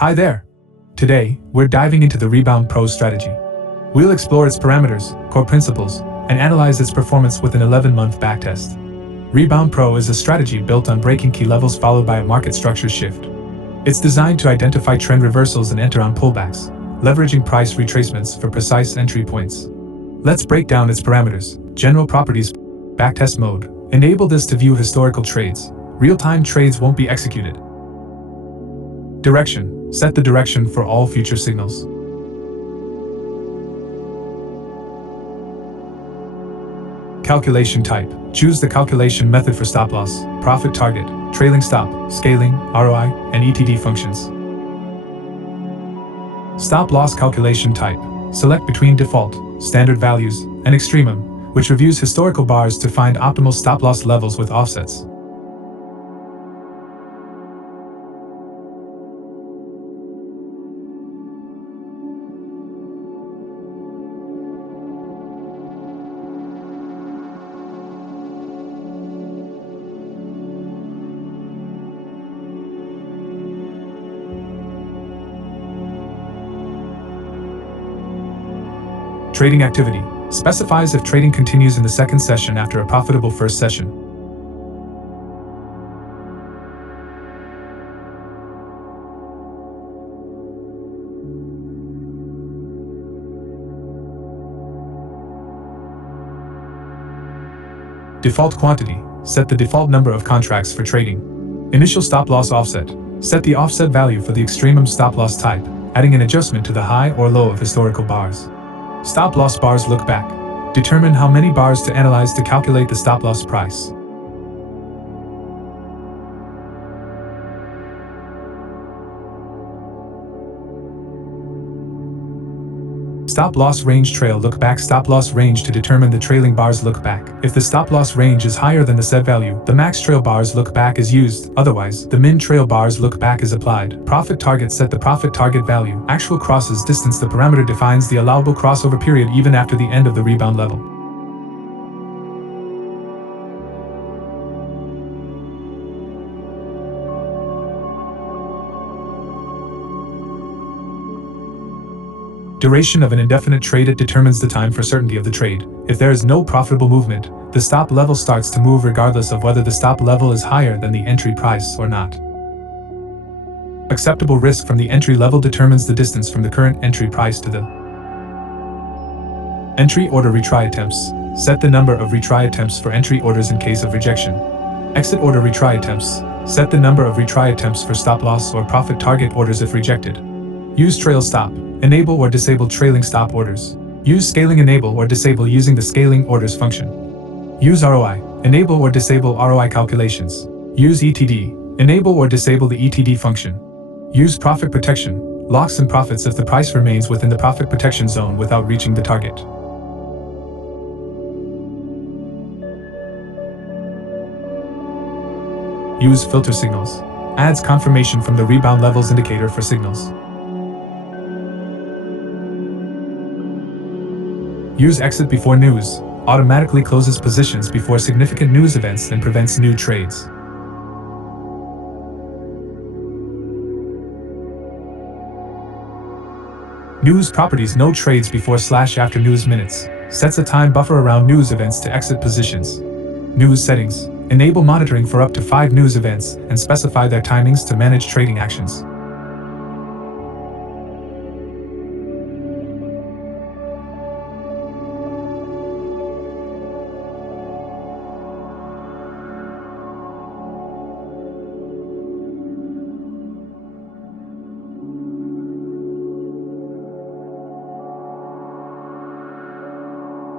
Hi there! Today, we're diving into the Rebound Pro strategy. We'll explore its parameters, core principles, and analyze its performance with an 11-month backtest. Rebound Pro is a strategy built on breaking key levels followed by a market structure shift. It's designed to identify trend reversals and enter on pullbacks, leveraging price retracements for precise entry points. Let's break down its parameters. General properties. Backtest mode. Enable this to view historical trades. Real-time trades won't be executed. Direction. Set the direction for all future signals. Calculation type. Choose the calculation method for stop loss, profit target, trailing stop, scaling, ROI, and ETD functions. Stop loss calculation type. Select between default, standard values, and extremum, which reviews historical bars to find optimal stop loss levels with offsets. Trading activity. Specifies if trading continues in the second session after a profitable first session. Default quantity. Set the default number of contracts for trading. Initial stop loss offset. Set the offset value for the extremum stop loss type, adding an adjustment to the high or low of historical bars. Stop loss bars look back. Determine how many bars to analyze to calculate the stop loss price. Stop loss range trail look back. Stop loss range to determine the trailing bars look back. If the stop loss range is higher than the set value, the max trail bars look back is used. Otherwise, the min trail bars look back is applied. Profit target. Set the profit target value. Actual crosses distance. The parameter defines the allowable crossover period even after the end of the rebound level. Duration of an indefinite trade. It determines the time for certainty of the trade. If there is no profitable movement, the stop level starts to move regardless of whether the stop level is higher than the entry price or not. Acceptable risk from the entry level determines the distance from the current entry price to the entry order. Retry attempts. Set the number of retry attempts for entry orders in case of rejection. Exit order. Retry attempts. Set the number of retry attempts for stop loss or profit target orders if rejected. Use trail stop. Enable or disable trailing stop orders. Use scaling. Enable or disable using the scaling orders function. Use ROI. Enable or disable ROI calculations. Use ETD. Enable or disable the ETD function. Use profit protection. Locks in profits if the price remains within the profit protection zone without reaching the target. Use filter signals. Adds confirmation from the rebound levels indicator for signals. Use exit before news. Automatically closes positions before significant news events and prevents new trades. News properties. No trades before/after news minutes. Sets a time buffer around news events to exit positions. News settings. Enable monitoring for up to 5 news events and specify their timings to manage trading actions.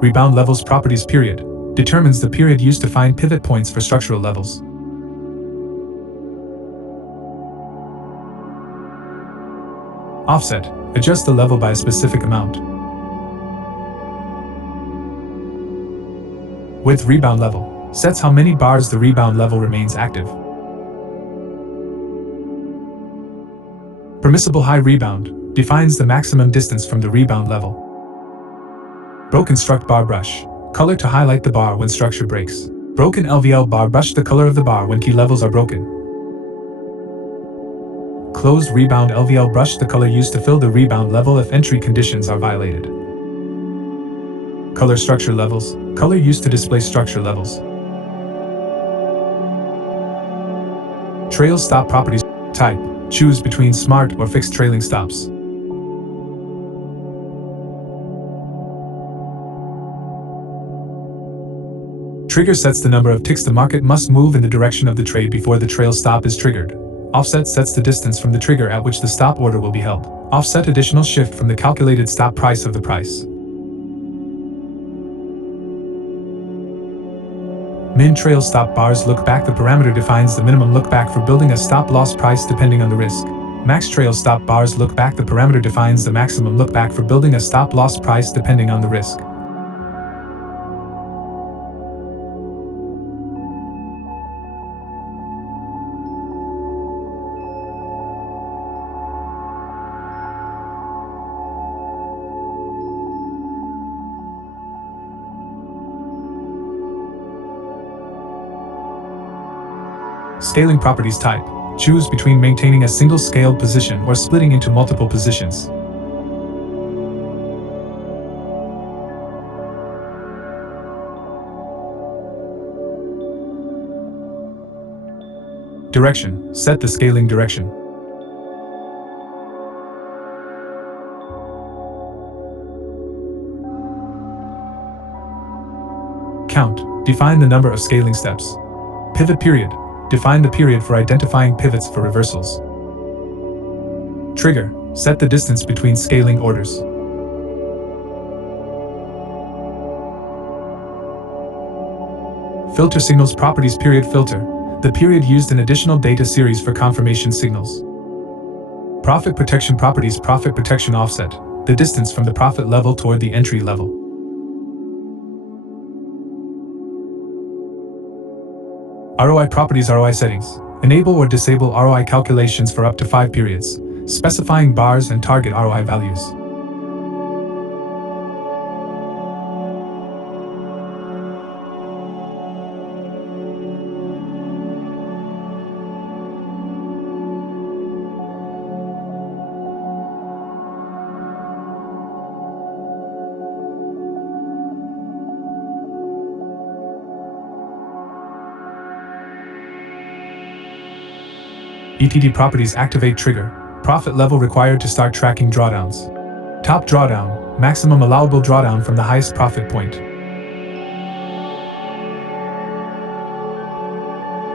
Rebound levels properties. Period. Determines the period used to find pivot points for structural levels. Offset. Adjust the level by a specific amount. Width. Rebound level. Sets how many bars the rebound level remains active. Permissible high rebound. Defines the maximum distance from the rebound level. Broken struct bar brush. Color to highlight the bar when structure breaks. Broken LVL bar. Brush the color of the bar when key levels are broken. Closed rebound LVL brush, the color used to fill the rebound level if entry conditions are violated. Color structure levels, color used to display structure levels. Trail stop properties. Type, choose between smart or fixed trailing stops. Trigger sets the number of ticks the market must move in the direction of the trade before the trail stop is triggered. Offset sets the distance from the trigger at which the stop order will be held. Offset additional shift from the calculated stop price of the price. Min trail stop bars look back. The parameter defines the minimum look back for building a stop loss price depending on the risk. Max trail stop bars look back. The parameter defines the maximum look back for building a stop loss price depending on the risk. Scaling properties type. Choose between maintaining a single scaled position or splitting into multiple positions. Direction. Set the scaling direction. Count. Define the number of scaling steps. Pivot period. Define the period for identifying pivots for reversals. Trigger. Set the distance between scaling orders. Filter signals properties. Period filter. The period used an additional data series for confirmation signals. Profit protection properties. Profit protection offset. The distance from the profit level toward the entry level. ROI properties. ROI settings. Enable or disable ROI calculations for up to 5 periods, specifying bars and target ROI values. ETD properties. Activate trigger. Profit level required to start tracking drawdowns. Top drawdown, maximum allowable drawdown from the highest profit point.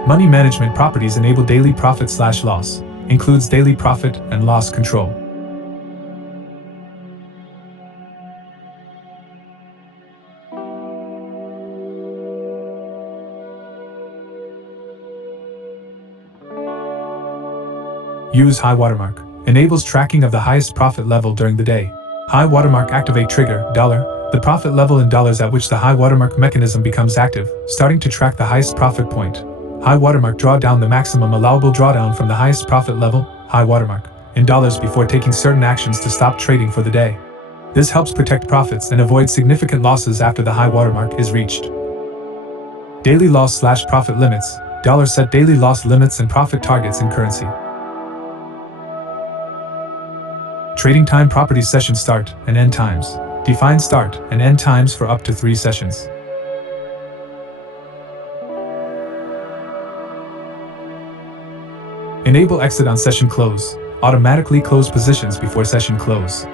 Money management properties. Enable daily profit/loss. Includes daily profit and loss control. Use high watermark. Enables tracking of the highest profit level during the day. High watermark. Activate trigger, dollar, the profit level in dollars at which the high watermark mechanism becomes active, starting to track the highest profit point. High watermark. Draw down the maximum allowable drawdown from the highest profit level, high watermark, in dollars before taking certain actions to stop trading for the day. This helps protect profits and avoid significant losses after the high watermark is reached. Daily loss/profit limits. Dollar set daily loss limits and profit targets in currency. Trading time properties. Session start and end times. Define start and end times for up to 3 sessions. Enable exit on session close. Automatically close positions before session close.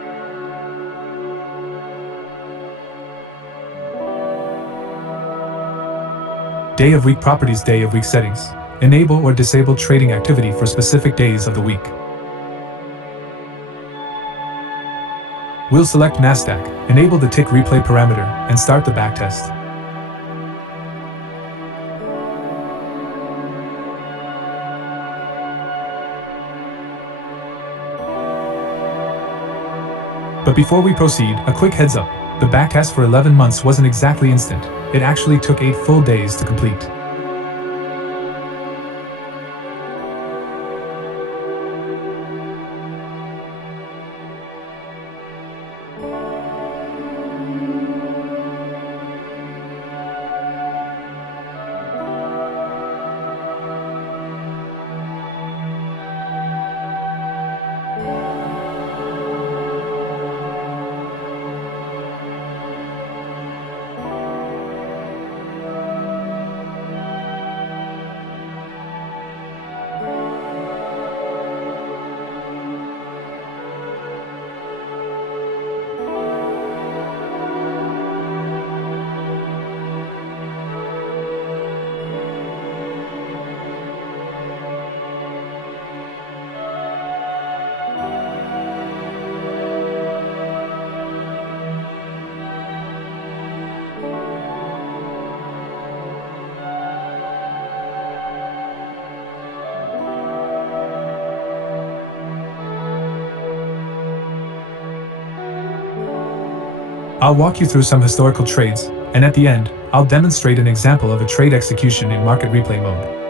Day of week properties. Day of week settings. Enable or disable trading activity for specific days of the week. We'll select NASDAQ, enable the tick replay parameter, and start the backtest. But before we proceed, a quick heads up. The backtest for 11 months wasn't exactly instant. It actually took 8 full days to complete. I'll walk you through some historical trades, and at the end, I'll demonstrate an example of a trade execution in market replay mode.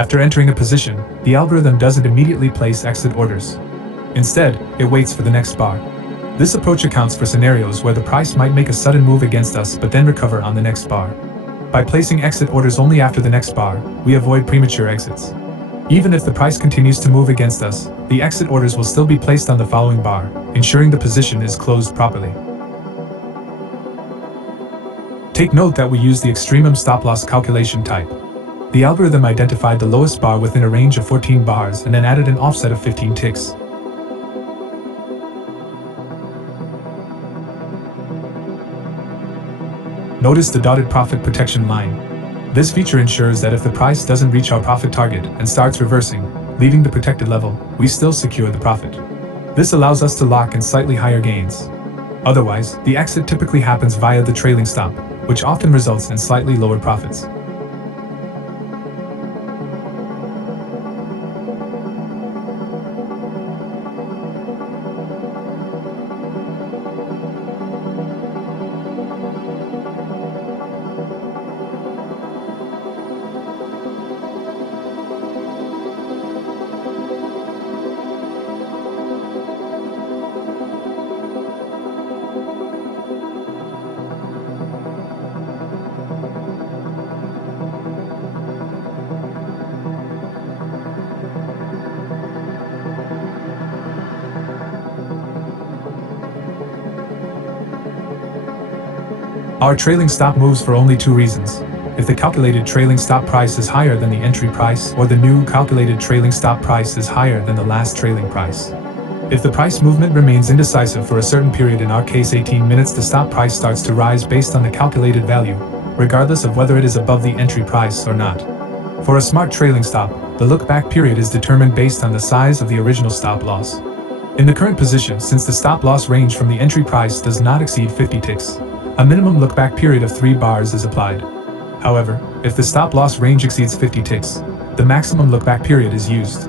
After entering a position, the algorithm doesn't immediately place exit orders. Instead, it waits for the next bar. This approach accounts for scenarios where the price might make a sudden move against us but then recover on the next bar. By placing exit orders only after the next bar, we avoid premature exits. Even if the price continues to move against us, the exit orders will still be placed on the following bar, ensuring the position is closed properly. Take note that we use the extremum stop-loss calculation type. The algorithm identified the lowest bar within a range of 14 bars and then added an offset of 15 ticks. Notice the dotted profit protection line. This feature ensures that if the price doesn't reach our profit target and starts reversing, leaving the protected level, we still secure the profit. This allows us to lock in slightly higher gains. Otherwise, the exit typically happens via the trailing stop, which often results in slightly lower profits. Our trailing stop moves for only two reasons: if the calculated trailing stop price is higher than the entry price, or the new calculated trailing stop price is higher than the last trailing price. If the price movement remains indecisive for a certain period, in our case 18 minutes, the stop price starts to rise based on the calculated value, regardless of whether it is above the entry price or not. For a smart trailing stop, the look-back period is determined based on the size of the original stop loss. In the current position, since the stop loss range from the entry price does not exceed 50 ticks, a minimum look-back period of 3 bars is applied. However, if the stop loss range exceeds 50 ticks, the maximum look-back period is used.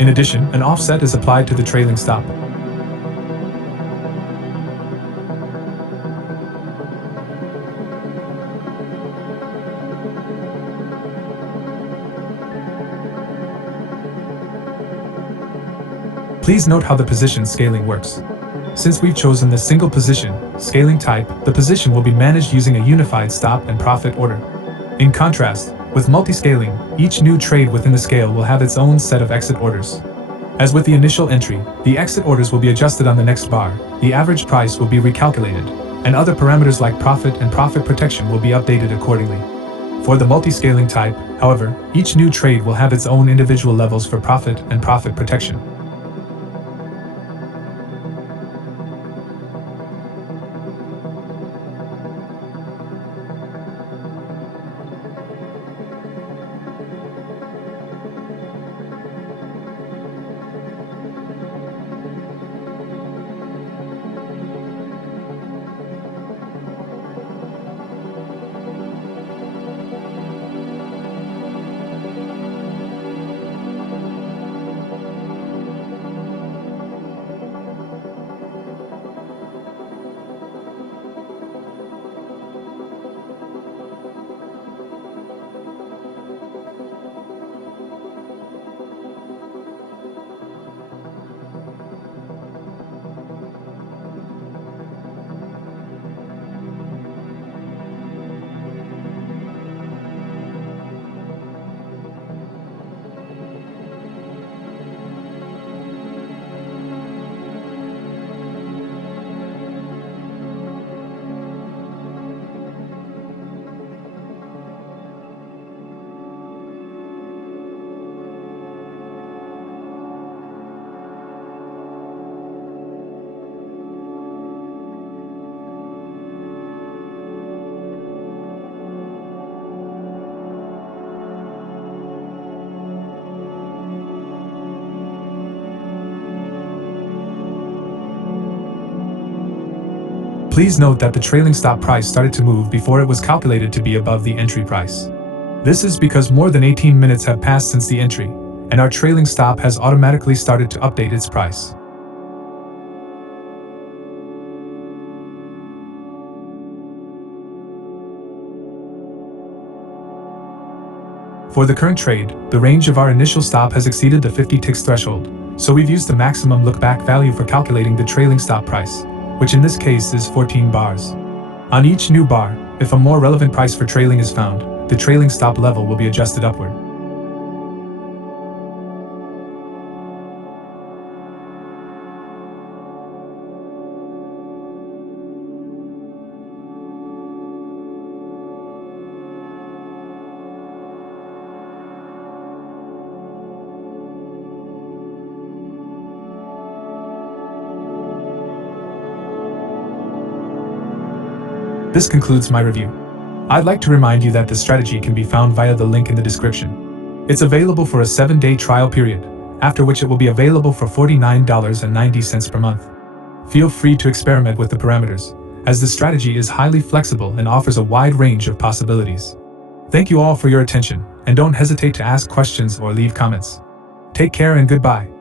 In addition, an offset is applied to the trailing stop. Please note how the position scaling works. Since we've chosen the single position scaling type, the position will be managed using a unified stop and profit order. In contrast, with multi-scaling, each new trade within the scale will have its own set of exit orders. As with the initial entry, the exit orders will be adjusted on the next bar, the average price will be recalculated, and other parameters like profit and profit protection will be updated accordingly. For the multi-scaling type, however, each new trade will have its own individual levels for profit and profit protection. Please note that the trailing stop price started to move before it was calculated to be above the entry price. This is because more than 18 minutes have passed since the entry, and our trailing stop has automatically started to update its price. For the current trade, the range of our initial stop has exceeded the 50 ticks threshold, so we've used the maximum look-back value for calculating the trailing stop price, which in this case is 14 bars. On each new bar, if a more relevant price for trailing is found, the trailing stop level will be adjusted upward. This concludes my review. I'd like to remind you that the strategy can be found via the link in the description. It's available for a 7-day trial period, after which it will be available for $49.90 per month. Feel free to experiment with the parameters, as the strategy is highly flexible and offers a wide range of possibilities. Thank you all for your attention, and don't hesitate to ask questions or leave comments. Take care and goodbye.